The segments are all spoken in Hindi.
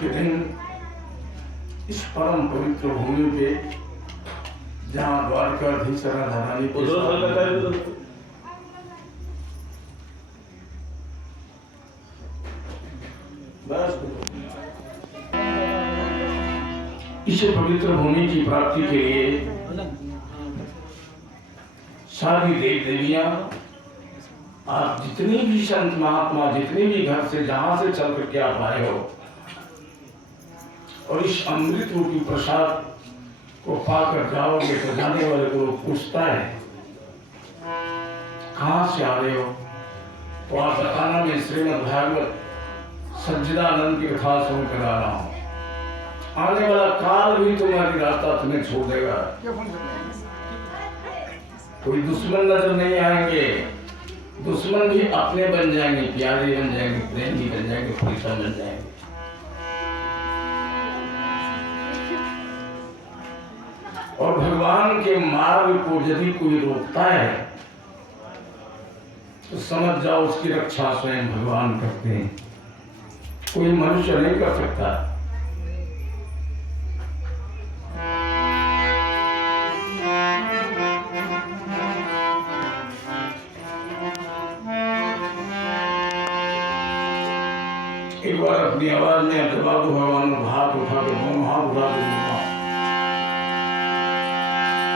के दिन इस परम पवित्र भूमि पे जहाँ द्वारकाधीश राधारानी के इस पवित्र भूमि की प्राप्ति के लिए सारी देव देवियां, आप जितने भी संत महात्मा, जितने भी घर से जहां से चल करके आप आए हो और इस अमृत रूपी प्रसाद को पाकर जाओगे तो जाने वाले को पूछता है कहां से आ रहे हो, तो आप बताना मैं श्रीमद् भागवत सच्चिदानंद की कथा सुनकर आ रहा हूं। आने वाला काल भी तुम्हारी रास्ता तुम्हें छोड़ देगा। कोई दुश्मन नजर नहीं आएंगे, दुश्मन भी अपने बन जाएंगे, प्यारे बन जाएंगे, प्रेमी बन जाएंगे, प्रीतम बन जाएंगे। और भगवान के मार्ग को यदि कोई रोकता है तो समझ जाओ उसकी रक्षा स्वयं भगवान करते हैं, कोई मनुष्य नहीं कर सकता। एक बार अपनी आवाज में जवाब भगवान को हाथ उठा के दोनों हाथ उठा के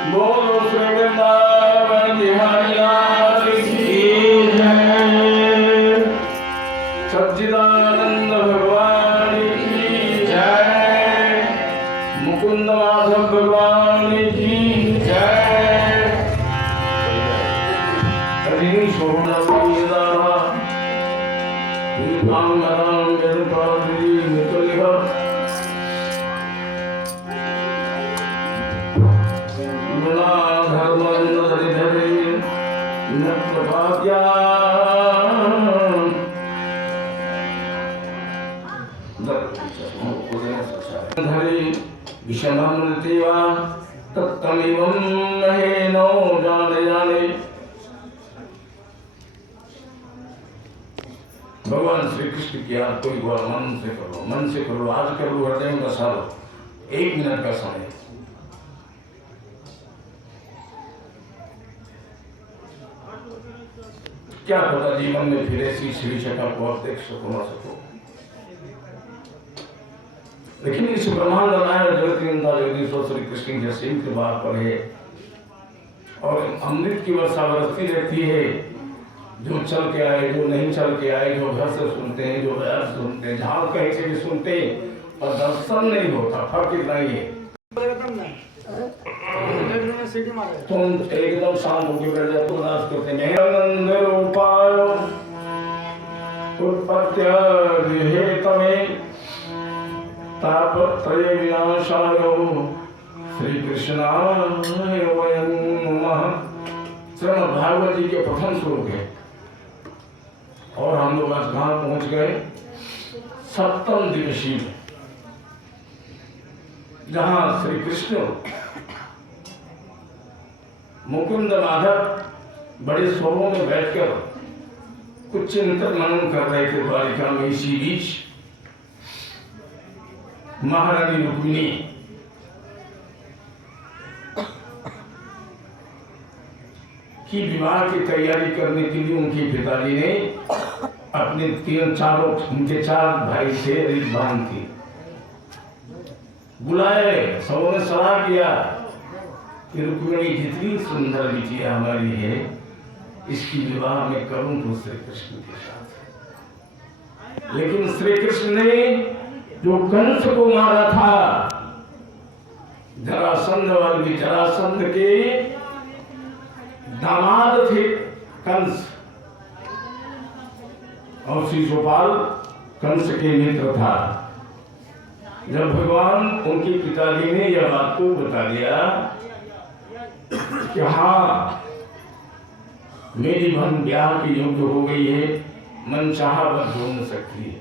बोलो श्री वृंदावन बिहारी लाल की जय, सच्चिदानंद भगवान की जय, मुकुंद माधव भगवान की जय। हरि सोना तत्तमेवं महेनो जाने जाने। भगवान श्री कृष्ण की याद कोई बार मन से करो, मन से करो, आज करो, हृदय में बसा लो। 1 मिनट का समय। क्या पता जीवन में फिर ऐसी श्री शक्ल को आप देख सको ना सको, लेकिन इस ब्रह्मांड नायक जगत जगदीश्वर श्री कृष्ण के सिंह के बात पर है और अमृत की वर्षा बरसती रहती है। जो चल के आए, जो नहीं चल के आए, जो घर से सुनते हैं, जो बाहर सुनते हैं, जहाँ कहीं से भी सुनते हैं और दर्शन नहीं होता, फर्क इतना ही है। तुम एकदम शांत होकर बैठ जाओ, तो नाच करते हैं तापत्रय विनाशाय श्री कृष्णाय वयं नमः। श्रीमद् भागवत जी के प्रथम श्लोक है और हम लोग आज कहाँ पहुंच गए? 7वें दिवसीय, जहाँ श्री कृष्ण मुकुंद माधव बड़े स्वरों में बैठकर कुछ चिंतन मनन कर रहे थे द्वारिका में। इसी बीच महारानी रुक्मिणी की विवाह की तैयारी करने के लिए उनके पिताजी ने अपने उनके 4 भाई थे, रिद्वान थे, बुलाए। सबों ने सलाह किया कि रुक्मिणी जितनी सुंदर बिटिया हमारी है, इसकी विवाह में करूं तो श्री कृष्ण के साथ। लेकिन श्री कृष्ण ने जो कंस को मारा था, जरासंध वाले, जरासंध के दामाद थे कंस, और शिशुपाल कंस के मित्र था। जब भगवान उनके पिताजी ने यह बात को बता दिया कि हाँ मेरी बहन ब्याह की योग्य हो गई है, मन चाहा वर ढूंढ सकती है,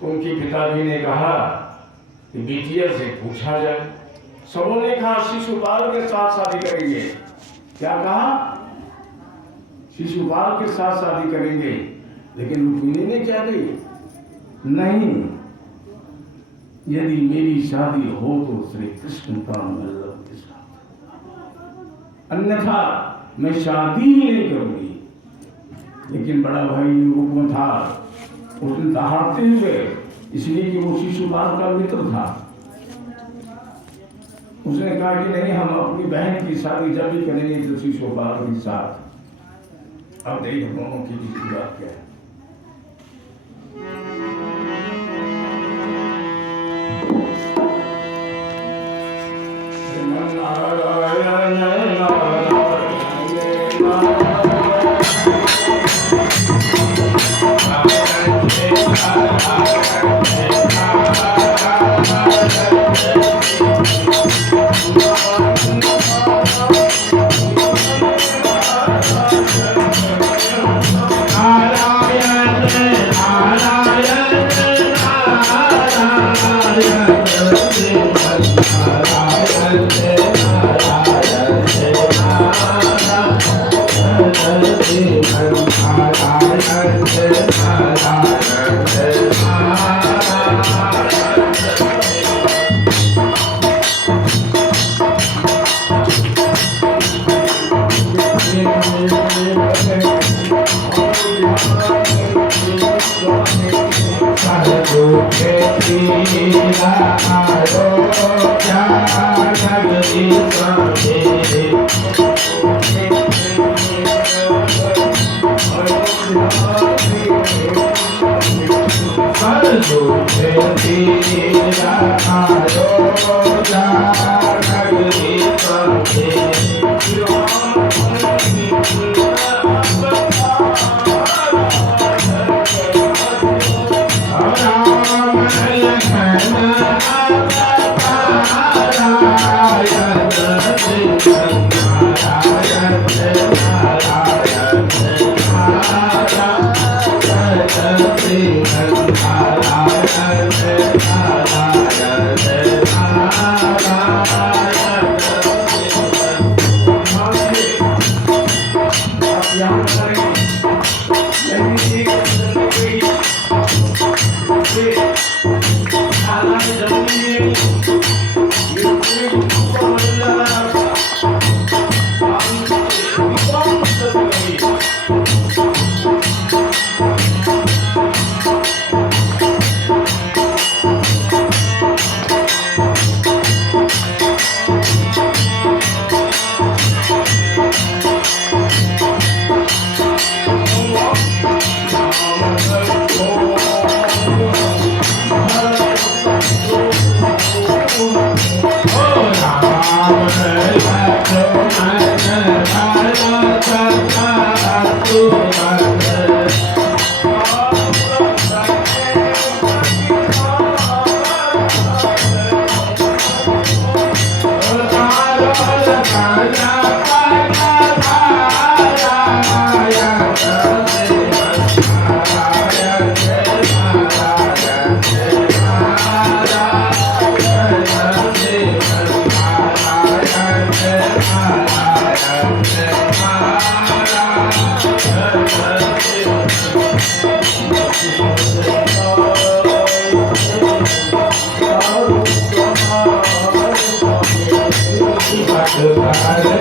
तो उनके पिताजी ने कहा कि बिटिया से पूछा जाए। सबों ने कहा शिशुपाल के साथ शादी करेंगे। क्या कहा? शिशुपाल के साथ शादी करेंगे। लेकिन रुक्मिणी ने क्या कही? नहीं, यदि मेरी शादी हो तो श्री कृष्ण वल्लभ के साथ, अन्यथा मैं शादी ही नहीं करूंगी। लेकिन बड़ा भाई युग में था, उसने दहाड़ते हुए, इसलिए कि वो शिशुपाल का मित्र था, उसने कहा कि नहीं, हम अपनी बहन की शादी जब भी करेंगे तो शिशुपाल के साथ। अब देखो दोनों की बात क्या है। Hare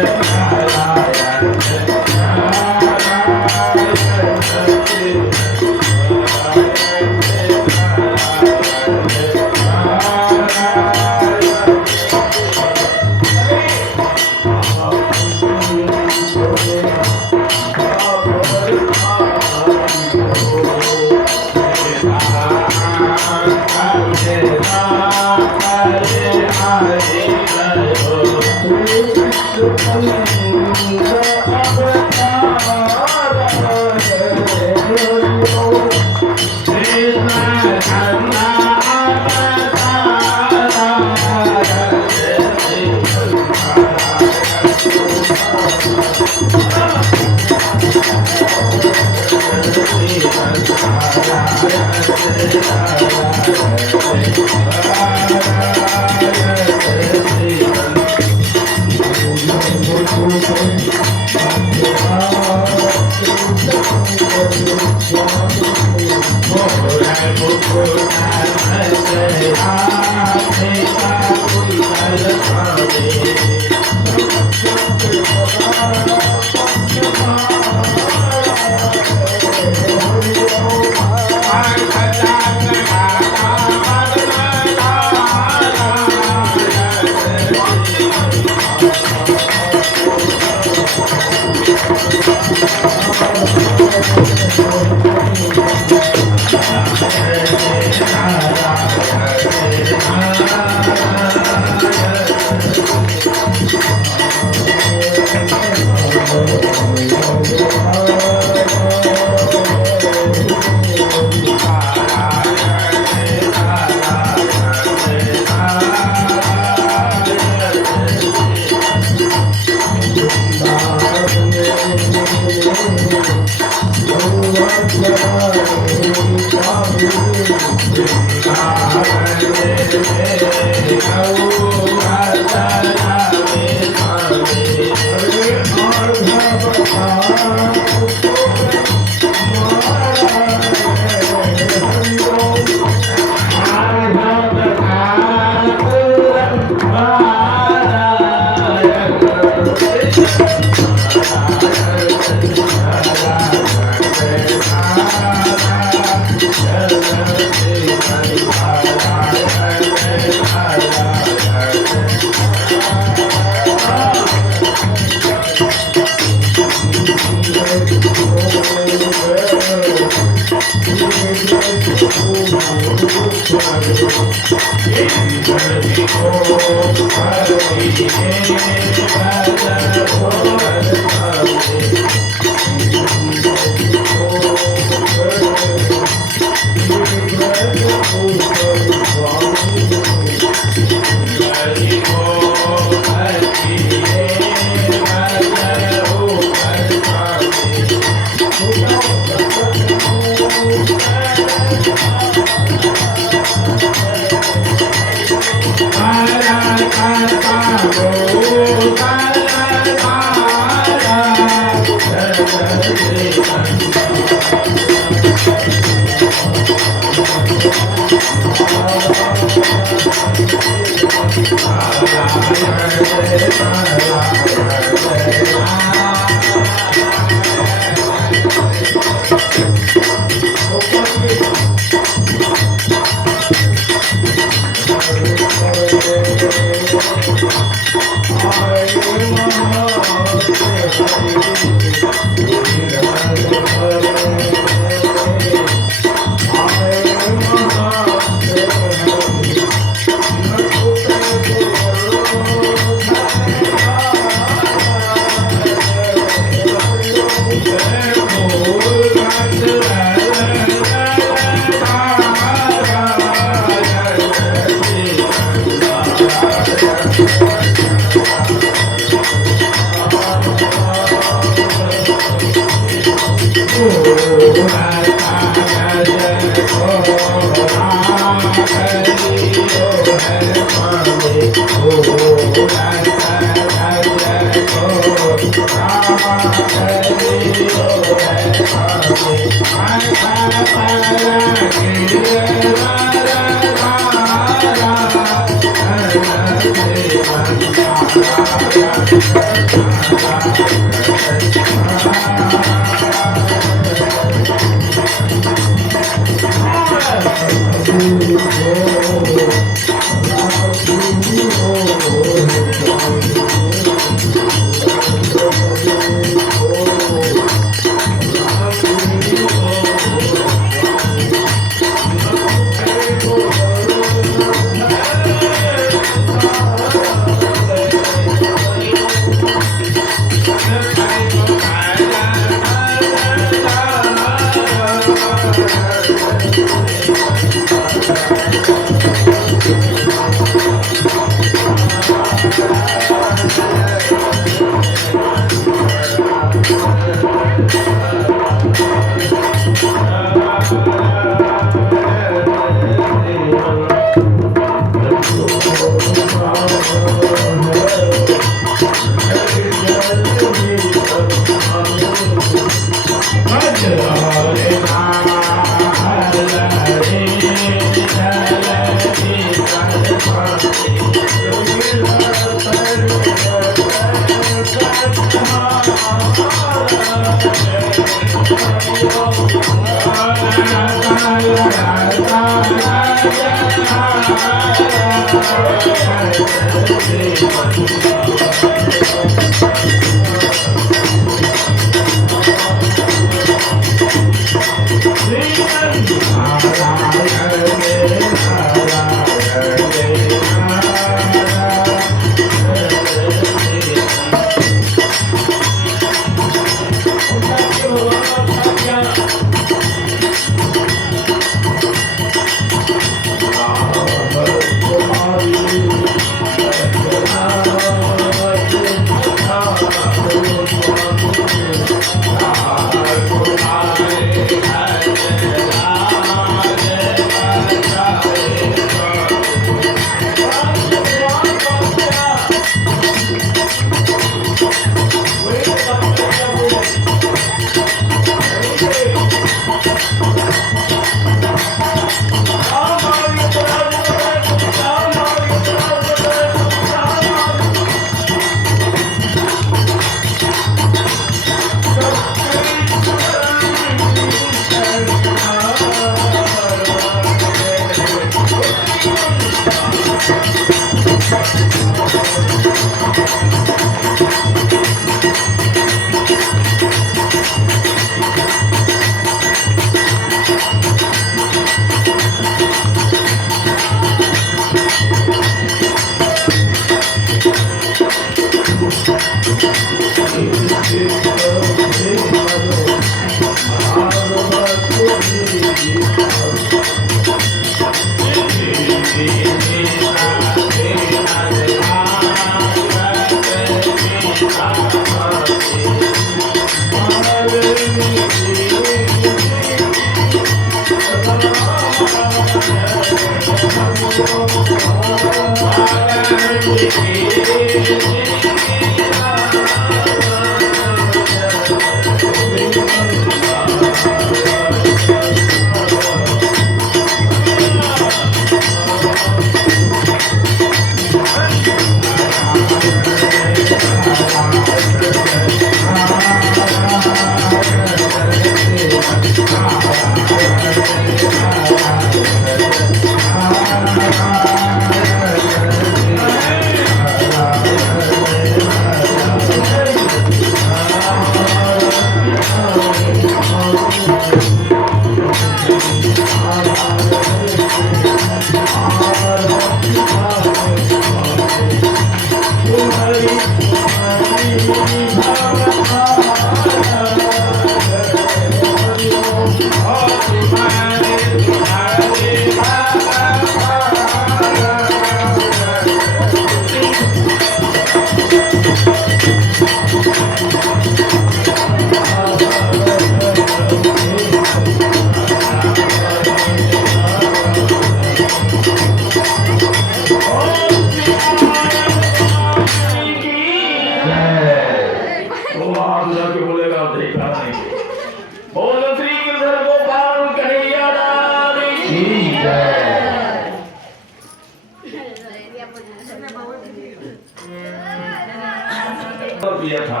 किया था,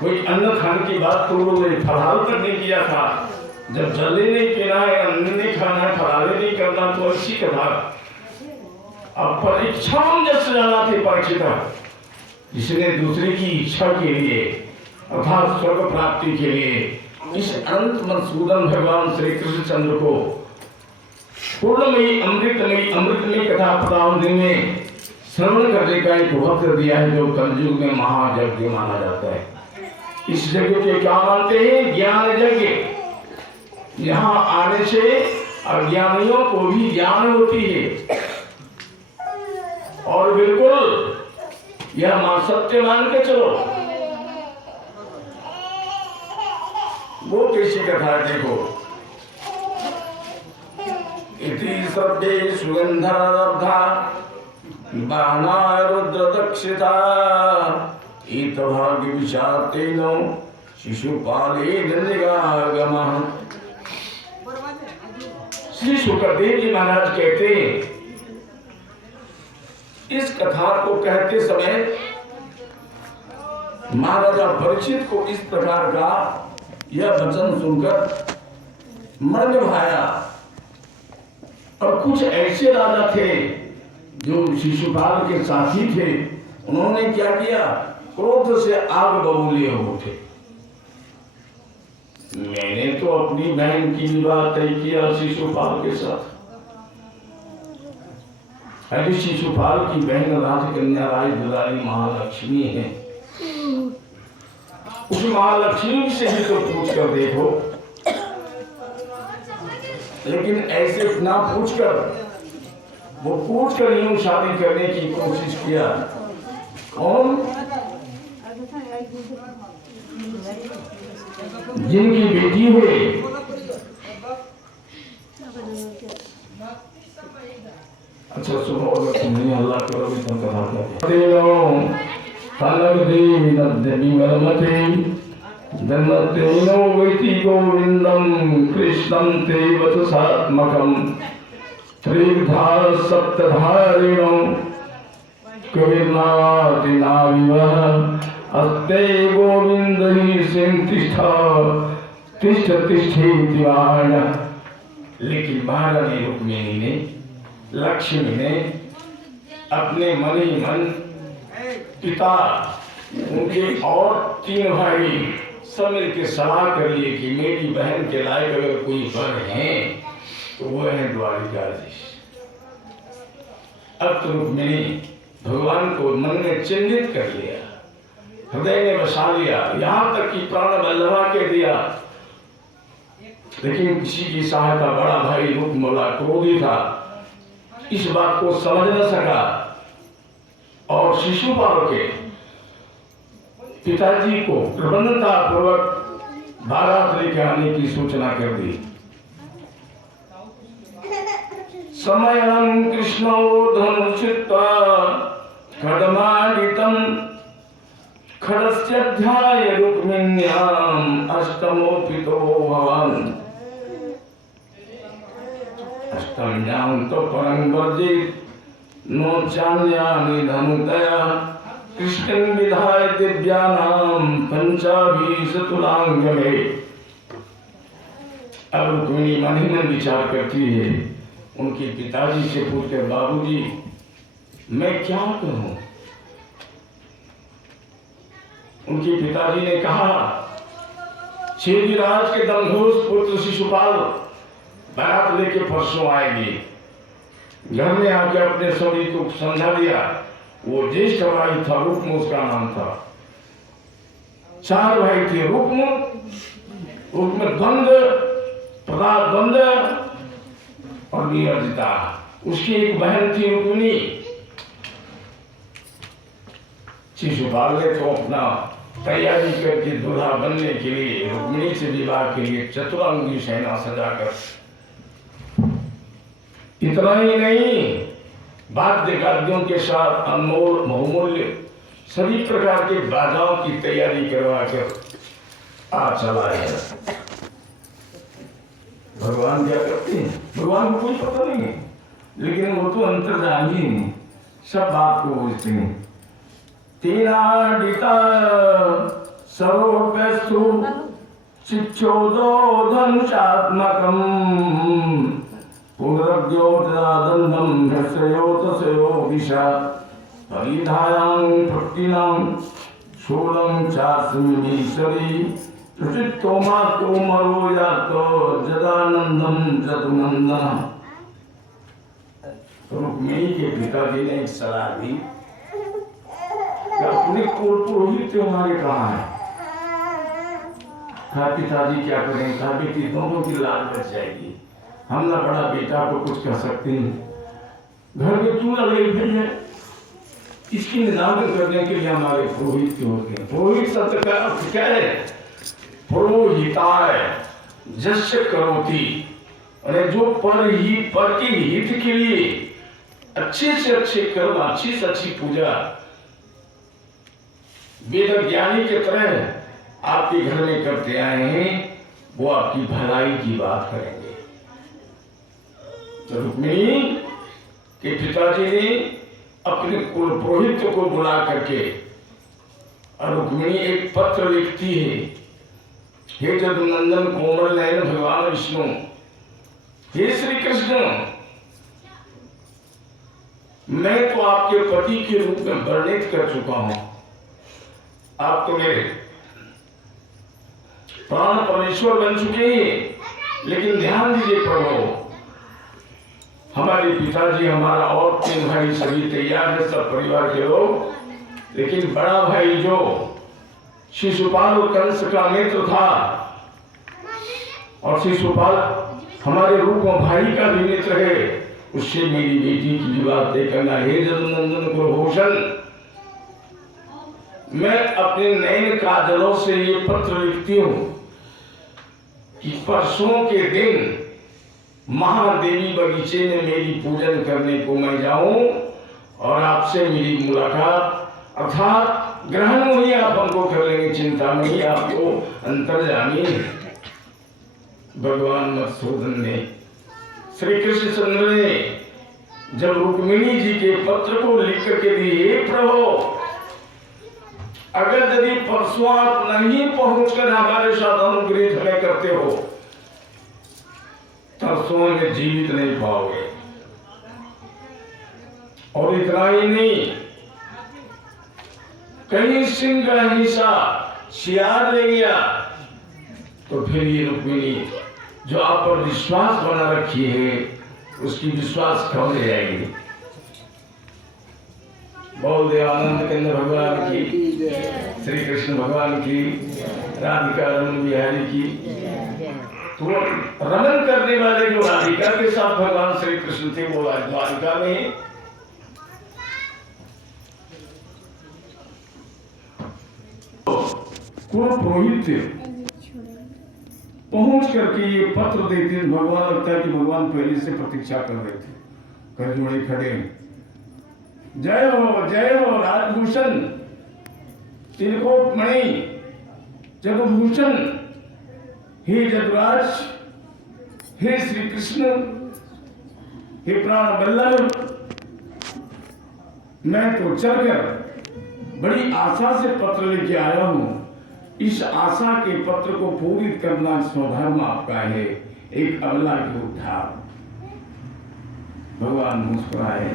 कोई अन्न खाने की बात तो उन्होंने फलाहार करने किया था। जब जल्दी नहीं पीना है, अन्न नहीं खाना है, फलाहार नहीं करना, तो अच्छी कथा। अब परीक्षा जैसे जाना थे परीक्षित, जिसने दूसरे की इच्छा के लिए अर्थात स्वर्ग प्राप्ति के लिए इस अनंत मधुसूदन भगवान श्री कृष्ण चंद्र को पूर्णमयी अमृतमयी कथा प्रदान में श्रवण करने का एक वक्त दिया है, जो कलयुग में महायज्ञ माना जाता है। इस यज्ञ के क्या मानते हैं? ज्ञान यज्ञ। यहाँ आने से अज्ञानियों को भी ज्ञान होती है, और बिल्कुल यह मां सत्य मान के चलो। वो कैसी कथा है देखो। इति सर्वे सुगंधरब्धा बाणा रुद्र दक्षिता इत भाग्य विचातेनो शिशुपाले निगागमः। श्री शुक्रदेव जी महाराज कहते हैं, इस कथा को कहते समय महाराजा परीक्षित को इस प्रकार का यह वचन सुनकर मन में भाया। और कुछ ऐसे राजा थे जो शिशुपाल के साथी थे, उन्होंने क्या किया? क्रोध से आग बबूले हो उठे। मैंने तो अपनी बहन की विवाह तय किया शिशुपाल के साथ। अभी शिशुपाल की बहन राजकन्या राज दुलारी महालक्ष्मी है। उस महालक्ष्मी से ही तो पूछ कर देखो। लेकिन ऐसे ना पूछकर, वो पूछकर यूं शादी करने की कोशिश किया। कौन? जिनकी बेटी हुई। अच्छा सुनो, अगर तुमने अल्लाह करो भी तुम कथा कहते दन्नतेनो वैति गोविंदम कृष्णं ते वचसात्मकं त्रिविधा सप्तधारिणो कविर्नाति नाविवः अस्ते गोविंद ही सिंह तिष्ठ तिष्ठेति वाण। लेकिन महारानी रुक्मिणी ने, लक्ष्मी ने अपने मन ही मन पिता उनके और 3 भाई सब मिलकर सलाह कर लिए कि मेरी बहन के लायक अगर कोई वर है तो वो है द्वारिकाधीश। अब तो रुक्मिणी भगवान को मन में चिन्हित कर लिया, हृदय में बसा लिया, यहां तक कि प्राण बल्लभा के दिया, लेकिन किसी की सहायता बड़ा भाई रुक्मला क्रोधी था, इस बात को समझ न सका और शिशुपाल के पिताजी को प्रबंधता पूर्वक बारात लेके आने की सूचना कर दी। समयं कृष्णो धनुषित्वा खड्गमाडितं खड्गस्याध्याय रुक्मिण्याम् अष्टमोपितो भवान्। अष्टम्यां तो परं वर्जित नो चान्यानि धनुतया कृष्णं विधाय दिव्यानां पंचाभीशतुलांगमे। अब रुक्मिणी मन ही मन विचार करती है, उनके पिताजी से पूछकर बाबूजी मैं क्या करूं? उनके पिताजी ने कहा छेदीराज के दमघोष पुत्र शिशुपाल बारात लेके परसों आएगी। घर में आके अपने सभी को समझा दिया। वो ज्येष्ठ भाई था, रुक्म उसका नाम था। 4 भाई थे, रुक्म द्वंद, प्रदाद्वंद और विवर्जिता। उसकी एक बहन थी रुक्मिणी। शिशुपाल ने तो अपना तैयारी करके दूल्हा बनने के लिए रुक्मिणी से विवाह के लिए चतुरंगी सेना सजाकर, इतना ही नहीं वाद्य गाद्यों के साथ अनमोल बहुमूल्य सभी प्रकार के बाजाओं की तैयारी करवा कर आ चला है। भगवान क्या करते हैं? भगवान को कोई पता नहीं है, लेकिन वो तो अंतर्यामी हैं, सब बात को बुझते हैं। तेनाडिता सर्वोपेस्तु चिच्छोदो धनुषात्मकम् पुनरद्योतदन्दं हस्योतसयो दिशा परिधायां भक्तिनां शूलं चास्मीश्वरी तोमरो यातो जदानंदम जदुनंदन। रुक्मिणी के पिताजी ने एक सलाह दी, अपने कुल पुरोहित हमारे कहाँ है? कहा पिताजी क्या करें? कहा बेटी दोनों की लाज बच जाएगी, हम ना बड़ा बेटा को कुछ कह सकते हैं, घर में क्यों ना लगे फिर है? इसकी निदान करने के लिए हमारे पुरोहित क्यों होते हैं? पुरोहित शब्द का अर्थ क्या है? पुरोहिताय जस्य करोति, अरे जो पर के हित के लिए अच्छे से अच्छे कर्म, अच्छी से अच्छी पूजा वेद ज्ञानी के तरह आपके घर में करते आए हैं, वो आपकी भलाई की बात करेंगे। तो रुक्मिणी के पिताजी ने अपने कुल पुरोहित को बुला करके और रुक्मिणी एक पत्र लिखती है, हे जदुनंदन कोमल नयन भगवान विष्णु, हे श्री कृष्ण, मैं तो आपके पति के रूप में वर्णित कर चुका हूं, आप तो मेरे प्राण परमेश्वर बन चुके हैं, लेकिन ध्यान दीजिए प्रभु, हमारे पिताजी, हमारा और 3 भाई सभी तैयार है, सब परिवार के लोग, लेकिन बड़ा भाई जो शिशुपाल और कंस का मित्र था, और शिशुपाल हमारे रूप में भाई का भी मित्र है, उससे मेरी बेटी की विवाह तय करना। हे जदुनंदन कुलभूषण, मैं अपने नयन काजलों से ये पत्र लिखती हूं कि परसों के दिन महादेवी बगीचे में मेरी पूजन करने को मैं जाऊं और आपसे मेरी मुलाकात अर्थात ग्रहण हुई, आप हमको कर लेंगे, चिंता नहीं, आपको अंतर्यामी। भगवान मधुसूदन ने, श्री कृष्ण चंद्र ने जब रुक्मिणी जी के पत्र को लिख करके दिए, प्रभु अगर यदि परसों आप नहीं पहुंचकर हमारे साथ अनुग्रहित हमें करते हो, तरसों में जीवित नहीं पाओगे। और इतना ही नहीं, कहीं सिंह का हिस्सा शियार ले गया, तो फिर ये रुक्मिणी जो आप पर विश्वास बना रखी है, उसकी विश्वास खो जाएगी। बोल दे आनंद कंद भगवान की, श्री कृष्ण भगवान की, राधिका रमन बिहारी की। तो रमन करने वाले जो राधिका के साथ भगवान श्री कृष्ण थे, वो द्वारिका में पुरोहित पहुंच करके ये पत्र देते। भगवान लगता है कि भगवान पहले से प्रतीक्षा कर रहे थे, कर जोड़े खड़े। जय हो राजभूषण, तिलकोट मणि, जगभूषण, हे जगराज, हे श्री कृष्ण, हे प्राण वल्लभ, मैं तो चलकर बड़ी आशा से पत्र लेके आया हूं। इस आशा के पत्र को पूरित करना स्वधर्म आपका है, एक अबला के उद्धार। भगवान मुस्कुराए,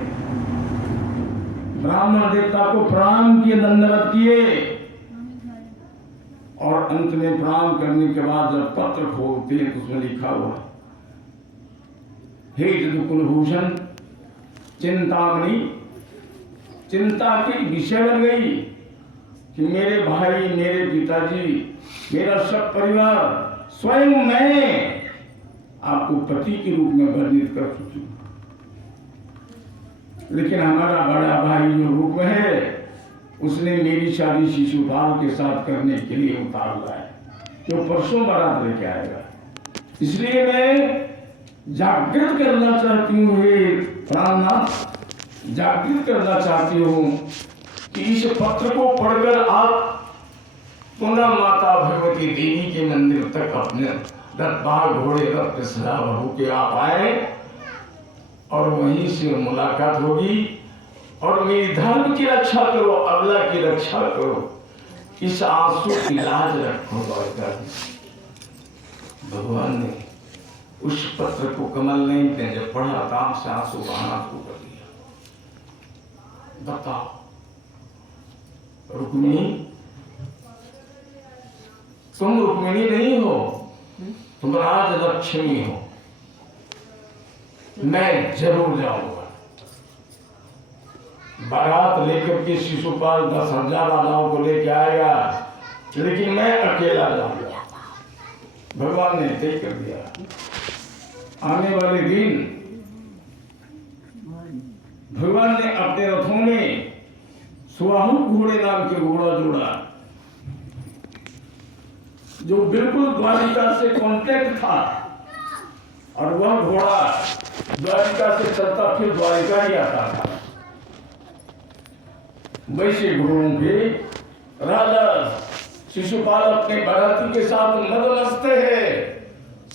ब्राह्मण देवता को प्रणाम किए, दंडवत किए, और अंत में प्रणाम करने के बाद जब पत्र खोलते हैं तो उसमें लिखा हुआ, हे जदुकुलभूषण, चिंतामणि, चिंता की विषय बन गई कि मेरे भाई, मेरे पिताजी, मेरा सब परिवार, स्वयं मैं आपको पति के रूप में वर्णित कर चुकी हूं, लेकिन हमारा बड़ा भाई जो रूप में है, उसने मेरी शादी शिशुपाल के साथ करने के लिए उतार लाया, जो परसों बारात लेके आएगा। इसलिए मैं जागृत करना चाहती हूँ, हे प्राणनाथ, जागृत करना चाहती हूँ कि इस पत्र को पढ़कर आप पुनः माता भगवती देवी के मंदिर तक अपने रथबाग घोड़े रथ सजा होके आप आए, और वहीं से मुलाकात होगी, और मेरी धर्म की रक्षा करो, अबला की रक्षा करो, इस आंसू की लाज रखो। भगवान ने उस पत्र को कमल नहीं थे, जब पढ़ा काम से आंसू बहाना शुरू कर दिया। बताओ रुक्मिणी, तुम रुक्मिणी नहीं हो, तुम राजलक्ष्मी हो। मैं जरूर जाऊंगा, बारात लेकर के शिशुपाल 10,000 राजाओं को लेके आएगा, लेकिन मैं अकेला जाऊंगा। भगवान ने तय कर दिया। आने वाले दिन भगवान ने अपने रथों में सुवाहु घोड़े नाम के घोड़ा जोड़ा, जो बिल्कुल द्वारिका से कांटेक्ट था, और वह घोड़ा द्वारिका से चलता फिर द्वारिका ही आता था। वैसे घोड़ों पे राजा शिशुपाल अपने बाराती के साथ मदमस्त है।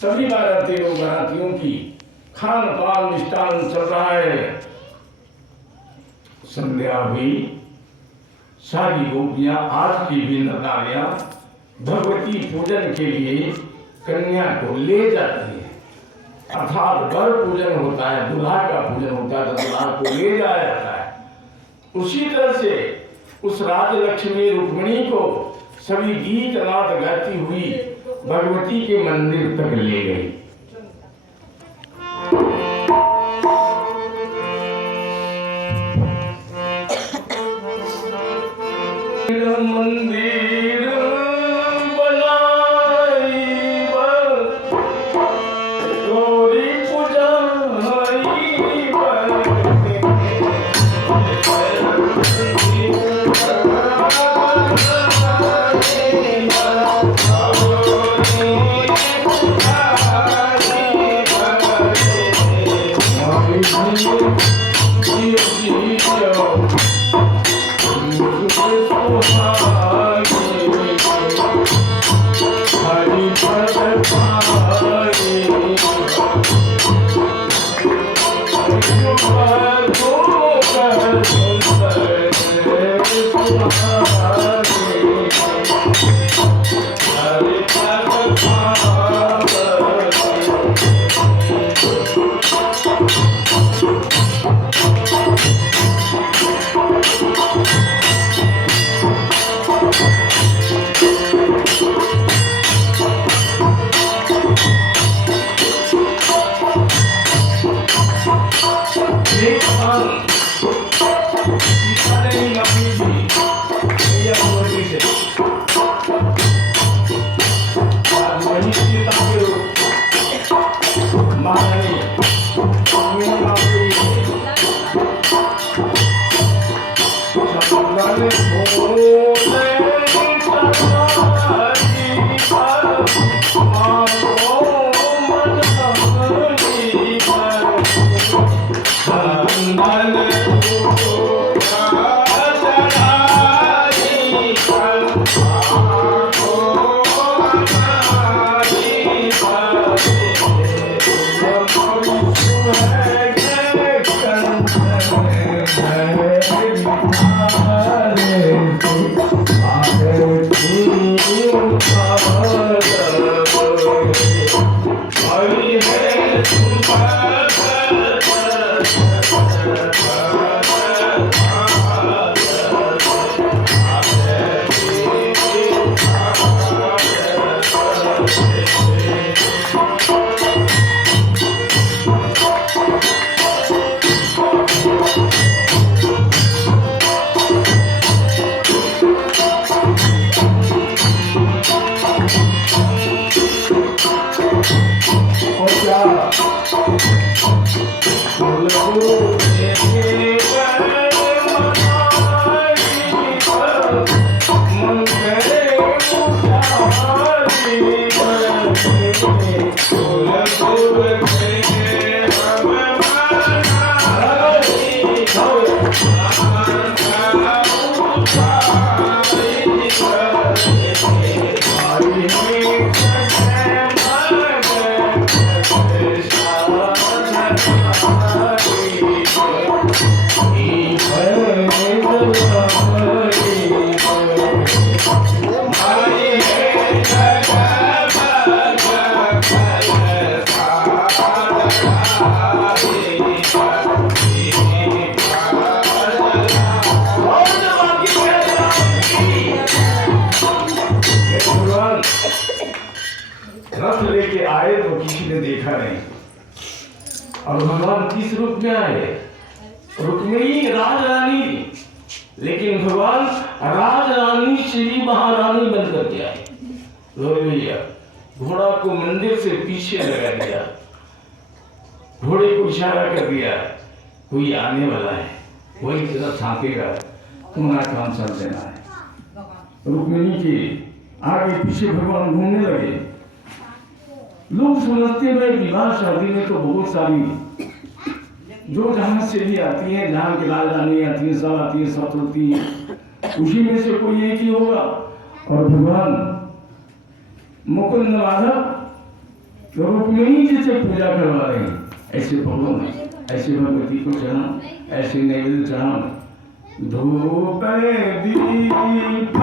सभी बारातियों की खान पान मिष्टान चल रहा है। संध्या हुई, सारी गोपियां, आज की भी नरनारियां भगवती पूजन के लिए कन्या को ले जाती है, अर्थात वर पूजन होता है, दूल्हा का पूजन होता है, तो दूल्हा को ले जाया जाता है। उसी तरह से उस राजलक्ष्मी रुक्मिणी को सभी गीत नाद गाती हुई भगवती के मंदिर तक ले गई। मंदिर बनाई गौरी पूजा रथ लेके आए तो किसी ने देखा नहीं, और भगवान किस रूप में आए? रुक्मिणी राज रानी, लेकिन भगवान राज रानी श्री महारानी बनकर के आए। भैया घोड़ा को मंदिर से पीछे लगा दिया, घोड़े को इशारा कर दिया, कोई आने वाला है, वही तेरा छापेगा, तुम्हारा काम चल देना है। रुक्मिणी के आगे पीछे भगवान घूमने लगे। लोग समझते हैं विवाह शादी में तो बहुत सारी जो जहां से भी आती है, जहां की राजधानी आती है, सब आती है, सब होती है, उसी में से कोई एक ही होगा। और भगवान मुकुंद माधव रुक्मिणी जी से पूजा करवा रहे हैं। ऐसे भगवान, ऐसे भगवती को चढ़ाओ, ऐसे नैवेद्य चढ़ाओ, धूप दीप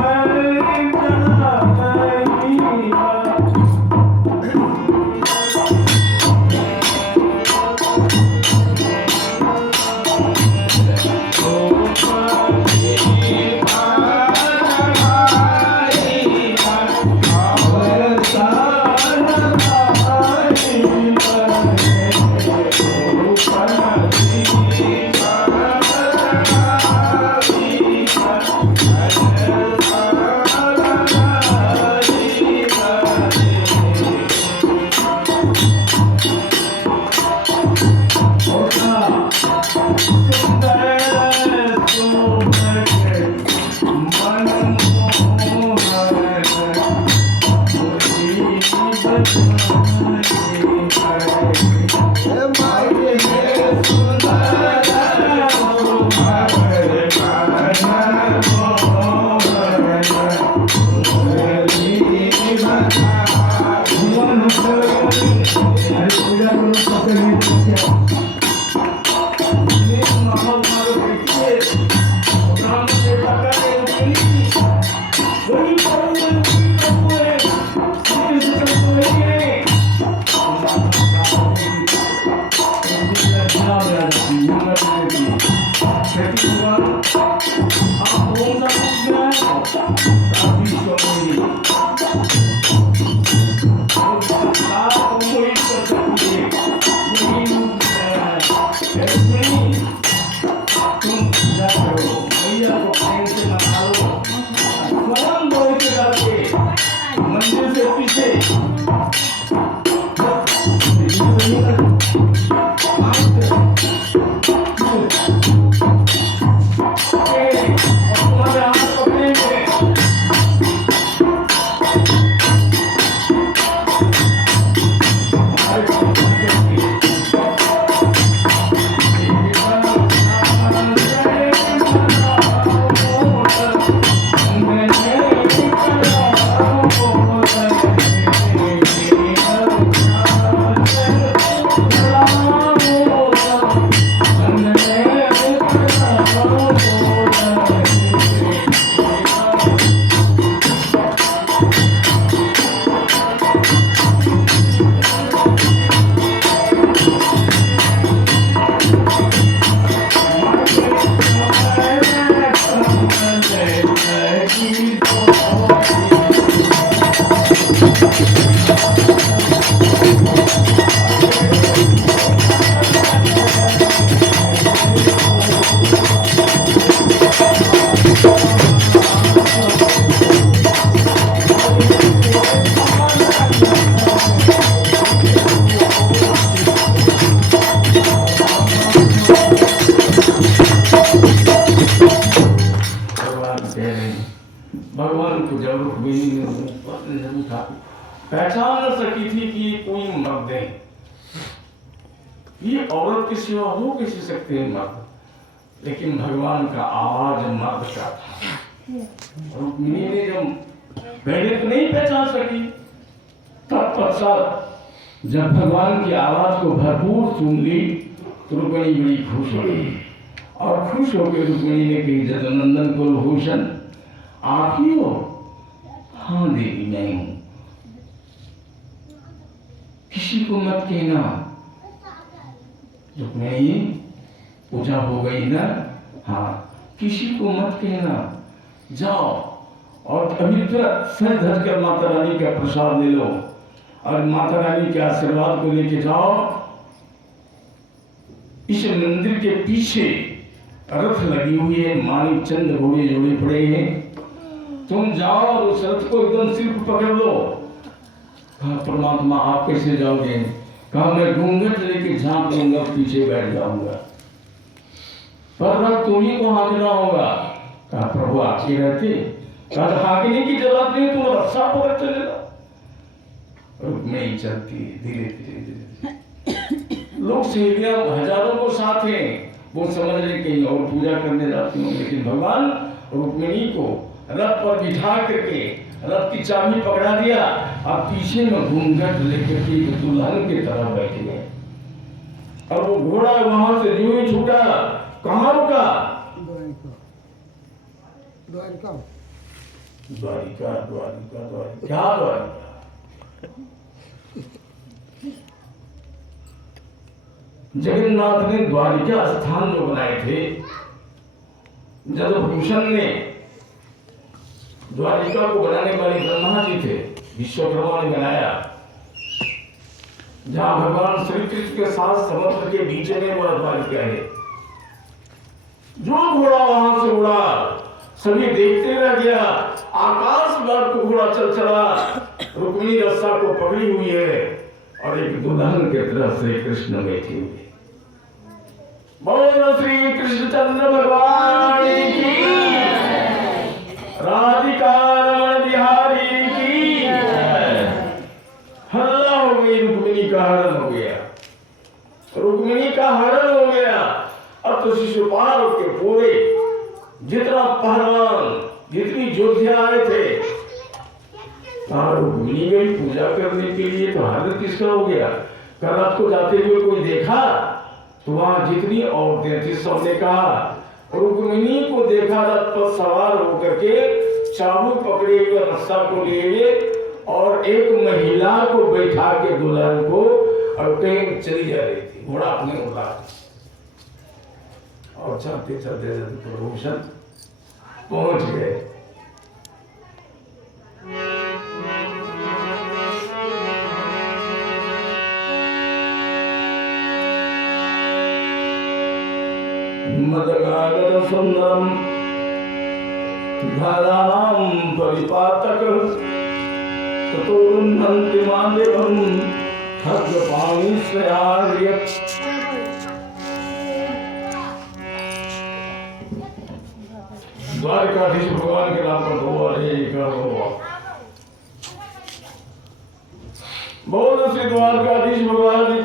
भगवान को जब रुक्मिणी ने उठा पहचान न सकी थी कि ये कोई मर्द है, ये औरत के सिवा हो कैसे सकते हैं मर्द, लेकिन भगवान का आवाज मर्द का था। रुक्मिणी ने जब पहले तो नहीं पहचान सकी, तत्पश्चात जब भगवान की आवाज को भरपूर सुन ली तो रुक्मिणी बड़ी खुश हो गई और खुश होकर रुक्मिणी ने कही, जदुनंदन कुलभूषण आप ही हो? हाँ देवी मैं हूं, किसी को मत कहना। रुक्मिणी पूजा हो गई ना? हाँ, किसी को मत कहना, जाओ और अभी तुरंत सर धर कर माता रानी का प्रसाद ले लो और माता रानी के आशीर्वाद को लेके जाओ। इस मंदिर के पीछे रथ लगी हुई है, मानिक चंद घोड़े जोड़े पड़े हैं, तुम जाओ और उस रथ को एकदम सिर पकड़ लो। कहा परमात्मा आप कैसे जाओगे? कहा मैं घूंघट लेके झांक लूंगा, पीछे बैठ जाऊंगा, पर रथ तुम्ही को हांकना होगा। कहा प्रभु आपके रहते? कहा हांकने की जरूरत नहीं, तुम रक्षा पकड़ चलेगा। रुक्मिणी चलती धीरे धीरे धीरे, लोग सहेलियां हजारों को साथ हैं, वो समझ रहे कहीं और पूजा करने जाती हूँ, लेकिन भगवान रुक्मिणी को रथ पर बिठा करके रथ की चाबी पकड़ा दिया और पीछे में घूंघट लेकर के दुल्हन की तरफ बैठ गए। और वो घोड़ा वहां से यूं ही छूटा, कहाँ रुका? द्वारिका द्वारिका द्वारिका द्वारिका, क्या द्वारिका? जगन्नाथ ने द्वारिका स्थान जो बनाए थे, जदुभूषण ने द्वारिका को बनाने वाले ब्रह्मा जी थे, विश्वकर्मा ने बनाया, जहां भगवान श्री कृष्ण के साथ समुद्र के बीच में वह द्वारिका है। जो घोड़ा वहां से उड़ा सभी देखते रह गया, आकाश मार्ग को घोड़ा चल चला, रुक्मिणी रस्सा को पकड़ी हुई है और एक दुल्हन के तरफ से कृष्ण बैठे हुए। बोलो श्री कृष्णचंद्र भगवान की, राधिका रमण बिहारी की। हल्ला हो गई, रुक्मिणी का हरण हो गया, रुक्मिणी का हरण हो गया। अब तो शिशुपाल के पूरे जितना पहलवान, जितनी योद्धा आए थे, रुक्मिणी गई पूजा करने के लिए, तो हरण किसका हो गया? रात को जाते हुए कोई देखा तो वहां जितनी औरतें थी सबने कहा, रुक्मिणी को देखा रथ पर सवार होकर के चाबुक पकड़े हुए रस्सा को लिए और एक महिला को बैठा के दुल्हन को और कहीं चली जा रही थी, घोड़ा अपने उड़ा और चलते चलते प्रभूषण पहुंच गए। मदगागर सुंदरम धाराणां परिपातक ततोरुन्धन्ति मादेवं खड्गपाणि श्रेयार्य। द्वारकाधीश भगवान के नाम पर दो हरे बोल श्री द्वारकाधीश भगवान